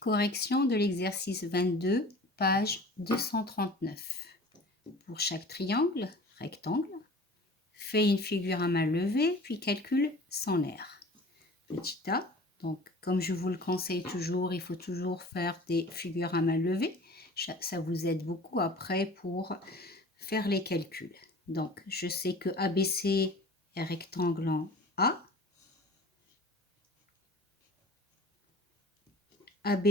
Correction de l'exercice 22, page 239. Pour chaque triangle, rectangle, fais une figure à main levée, puis calcule son aire. Petit a, donc comme je vous le conseille toujours, il faut toujours faire des figures à main levée. Ça vous aide beaucoup après pour faire les calculs. Donc je sais que ABC est rectangle en A. AB,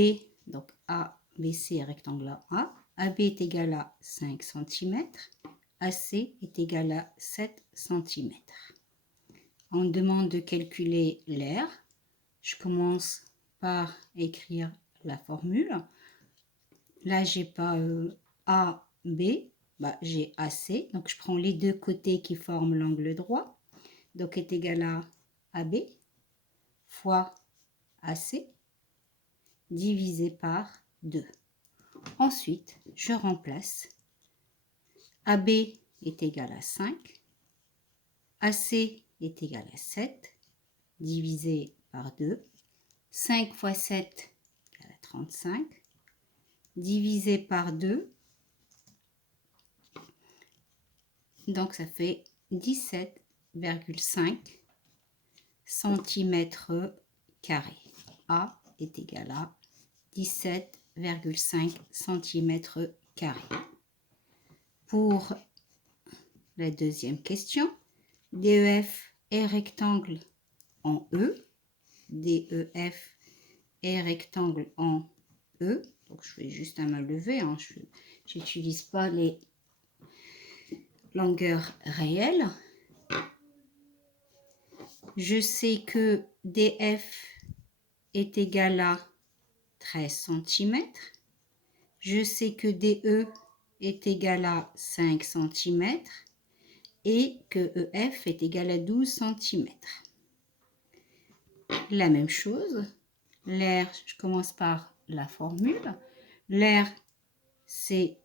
donc ABC est rectangle en A. AB est égal à 5 cm. AC est égal à 7 cm. On demande de calculer l'aire. Je commence par écrire la formule. Là, j'ai pas AB, j'ai AC. Donc, je prends les deux côtés qui forment l'angle droit. Donc, est égal à AB fois AC divisé par 2. Ensuite, je remplace. AB est égal à 5. AC est égal à 7 divisé par 2. 5 fois 7 égale à 35. Divisé par 2. Donc, ça fait 17,5 cm². A est égal à 17,5 cm². Pour la deuxième question, DEF est rectangle en E. DEF est rectangle en E. Donc, je fais juste un main levée. Hein. Je n'utilise pas les longueurs réelles. Je sais que DF est égal à 13 cm. Je sais que DE est égal à 5 cm et que EF est égal à 12 cm. La même chose, l'aire, je commence par la formule. L'aire, c'est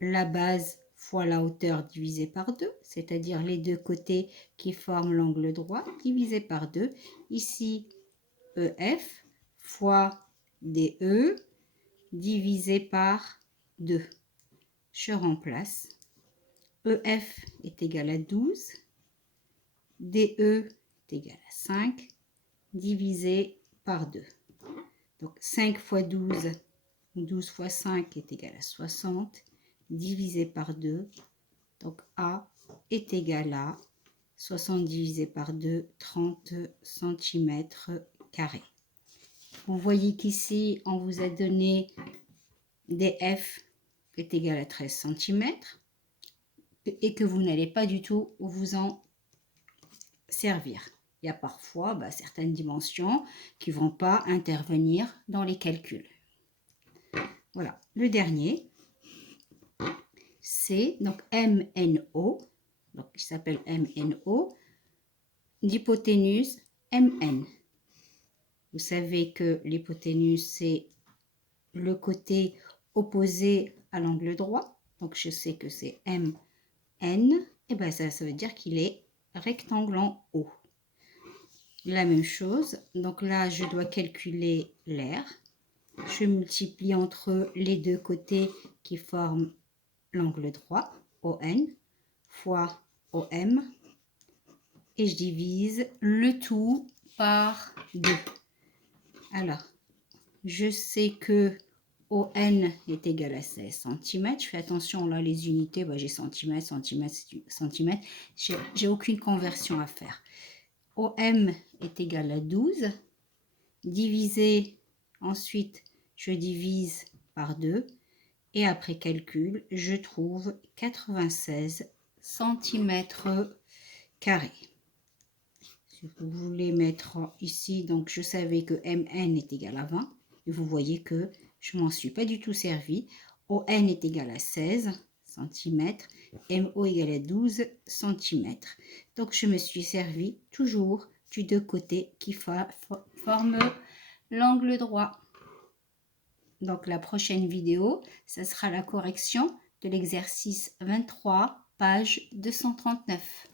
la base fois la hauteur divisée par 2, c'est-à-dire les deux côtés qui forment l'angle droit divisé par 2. Ici, EF fois DE divisé par 2. Je remplace. EF est égal à 12. DE est égal à 5 divisé par 2. Donc 5 fois 12, 12 fois 5 est égal à 60 divisé par 2. Donc A est égal à 60 divisé par 2, 30 cm². Vous voyez qu'ici, on vous a donné DF est égal à 13 cm et que vous n'allez pas du tout vous en servir. Il y a parfois certaines dimensions qui ne vont pas intervenir dans les calculs. Voilà, le dernier, c'est donc MNO, donc il s'appelle MNO, d'hypoténuse MN. Vous savez que l'hypoténuse, c'est le côté opposé à l'angle droit. Donc, je sais que c'est MN. Et bien, ça veut dire qu'il est rectangle en haut. La même chose. Donc là, je dois calculer l'aire. Je multiplie entre les deux côtés qui forment l'angle droit, ON, fois OM. Et je divise le tout par 2. Alors, je sais que ON est égal à 16 cm. Je fais attention, là, les unités, j'ai centimètres, centimètres, centimètres. J'ai aucune conversion à faire. OM est égal à 12. Divisé, ensuite, je divise par 2. Et après calcul, je trouve 96 cm². Si vous voulez mettre ici, donc je savais que MN est égal à 20. Et vous voyez que je ne m'en suis pas du tout servi. ON est égal à 16 cm. MO égale à 12 cm. Donc je me suis servi toujours du deux côtés qui forment l'angle droit. Donc la prochaine vidéo, ce sera la correction de l'exercice 23, page 239.